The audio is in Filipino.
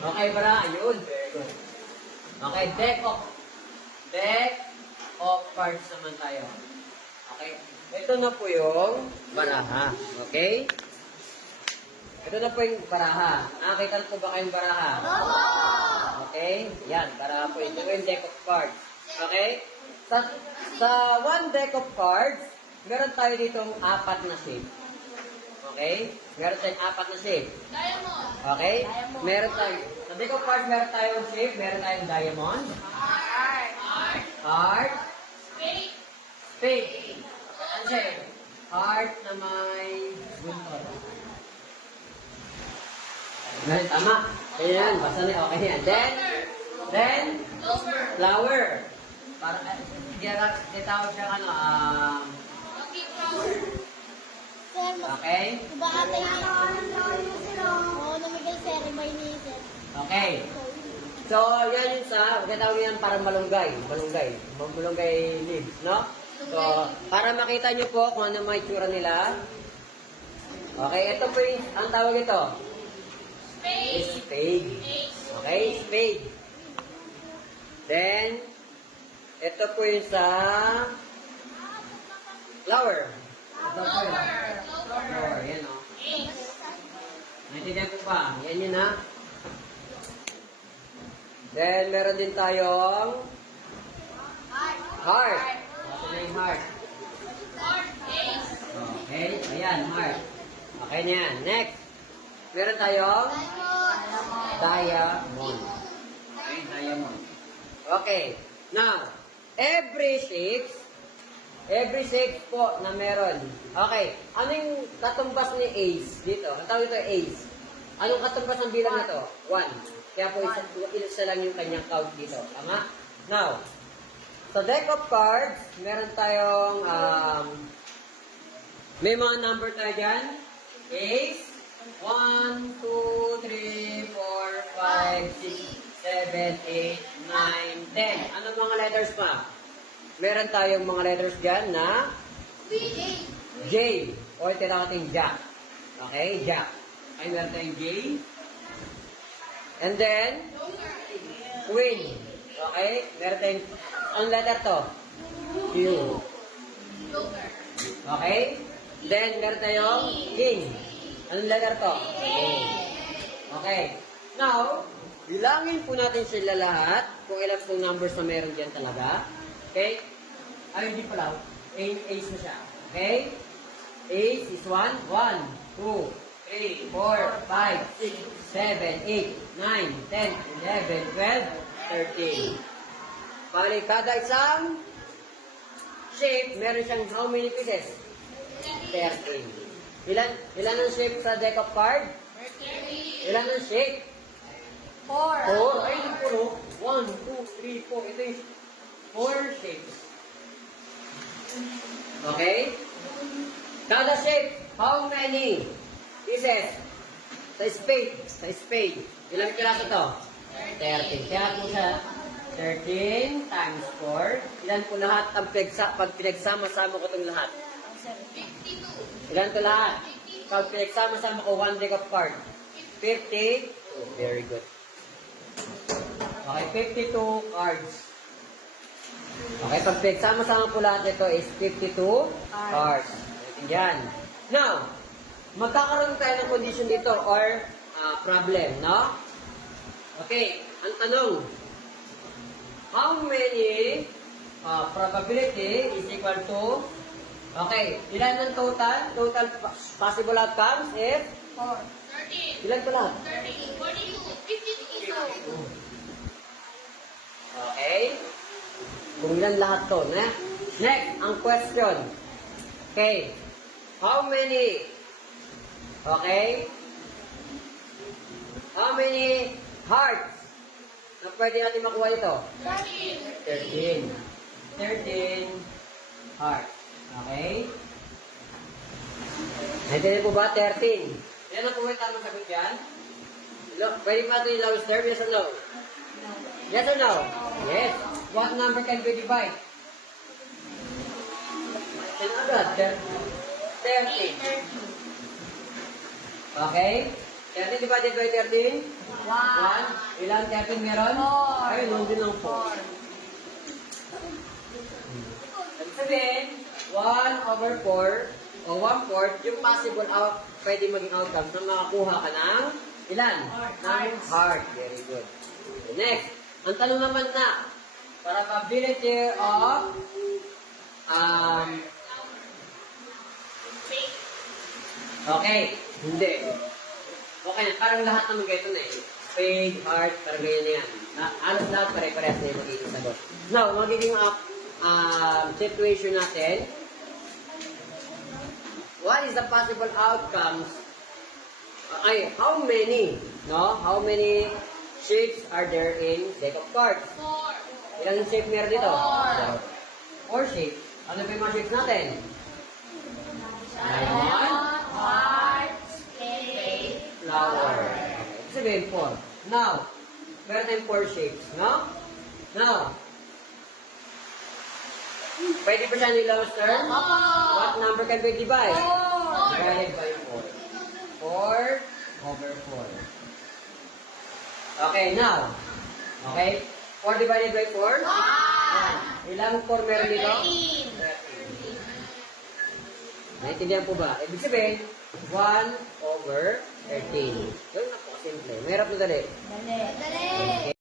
Okay, para. Ayun. Very good. Okay, deck of cards naman tayo. Okay. Ito na po yung baraha. Okay? Ito na po yung baraha. Nakakita po ba kayong baraha? Okay? Yan, baraha po. Ito yung deck of cards. Okay? Sa one deck of cards, meron tayo ditong 4 na shape. Okay? Meron tayong 4 na shape. Diamond. Okay? Meron tayong, sa deck of cards, meron tayong shape, meron tayong diamond, heart, spade. Ano siya eh? Heart na may guntor. Ngayon, tama. Ayan, basta na. Okay yan. Then, flower. Para, titawag siya ano, Sir, okay? ba ate namigay ceremony ni sir. Okay. So, yan yung sa, titawag yan parang malunggay. Malunggay leaves, no? So, para makita nyo po kung ano may tsura nila. Okay, ito po yung, ang tawag ito. Spade. Okay, spade. Then, ito po yung sa flower. Ito po yun. Flower, yan o. Naintindihan ko pa. Yan yun ha. Then, meron din tayong heart. Ito na yung heart. Okay, ayan, heart. Okay na yan. Next. Meron tayong diamond. Okay, diamond. Okay. Now, every shape po na meron. Okay. Anong katumbas ni ace dito? Ang tawag ito ace. Anong katumbas ng bilang na to? 1. Kaya po isa lang yung kanyang count dito. Tama? Now, sa deck of cards, meron tayong may mga number tayo dyan. Ace. 1, 2, 3, 4, 5, 6, 7, 8, 9, 10. Ano mga letters pa? Meron tayong mga letters dyan na J. O tinatawag natin Jack. Okay, Jack. Ay, meron tayong J. And then, Queen. Okay, meron tayong, ang letter to? Q. Okay, then meron tayong King. Anong letter to? Okay. Now, bilangin po natin sila lahat kung ilan pong numbers na meron dyan talaga. Okay? Ay, hindi pala. Ace na siya. Okay? Ace is 1. 1, 2, 3, 4, 5, 6, 7, 8, 9, 10, 11, 12, 13. Bali, kada isang shape, meron siyang how many pieces? 13. Ilan ang shape sa deck of card? Ilan ang shape? 4. Ay, hindi po. 1, 2, 3, 4. Ito yung 4 shapes. Okay? Kada shape, how many pieces? Sa spade. Ilang piraso to? 13. Kaya po siya 13 times 4. Ilan po lahat ang pag pinagsama-sama ko itong lahat? 52. Ilan to lahat? Pag pinagsama-sama ko, one deck of card. 50. Oh, very good. Okay, 52 cards. Okay, pag pinagsama-sama po lahat ito is 52 cards. Yan. Now, magkakaroon tayo ng condition dito or problem, no? Okay, ang tanong, how many probability is equal to, okay, ilan ang total? Total possible outcomes is? 4. 13. Ilan pa lahat? 13. 42. 52. Okay. Kung ilan lahat to, ne? Next, ang question. Okay. How many? Okay. How many hearts na pwede natin makuha ito? 13. 13 hearts. Okay? Naintindihan po ba? 13. Yan ang kung may tamang sagot yan. Pwede pa ito yung lowest term? Yes or no? Yes or no? Yes. What number can we divide? Yan agad. 13. Okay? 13 divided by 13? 1. 1. Ilan 13 meron? 4. Ay, nung din ang 4. Ibig sabihin, 1 over 4 o 1/4, yung possible pwede maging outcome na makakuha ka ng ilan? Ng heart. Very good. Okay, next, ang tanong naman na, probability of okay, hindi. Okay, parang lahat naman ganito na eh. Spade, heart, parang ganyan na yan. Alos lahat pare-parehas na yung magiging sagot. Now, magiging situation natin. What is the possible outcomes? How many? No? How many shapes are there in deck of cards? 4. Ilang shape meron dito? 4. 4 shapes. Ano pa yung mga shapes natin? Diamond, heart, spade, Flower. Okay. Sabihin 4. Now, meron tayong 4 shapes, no? Now, pwede pa siya nilang sir? What number can we divide? 4. Divided by 4. 4 over 4. Okay, now. Okay? 4 divided by 4? 1. Ilang 4 meron dito? 13. Naintindihan po ba? Ibig sabihin, 1 over 13. Yun, napakasimple. Mahirap na dali. Dali.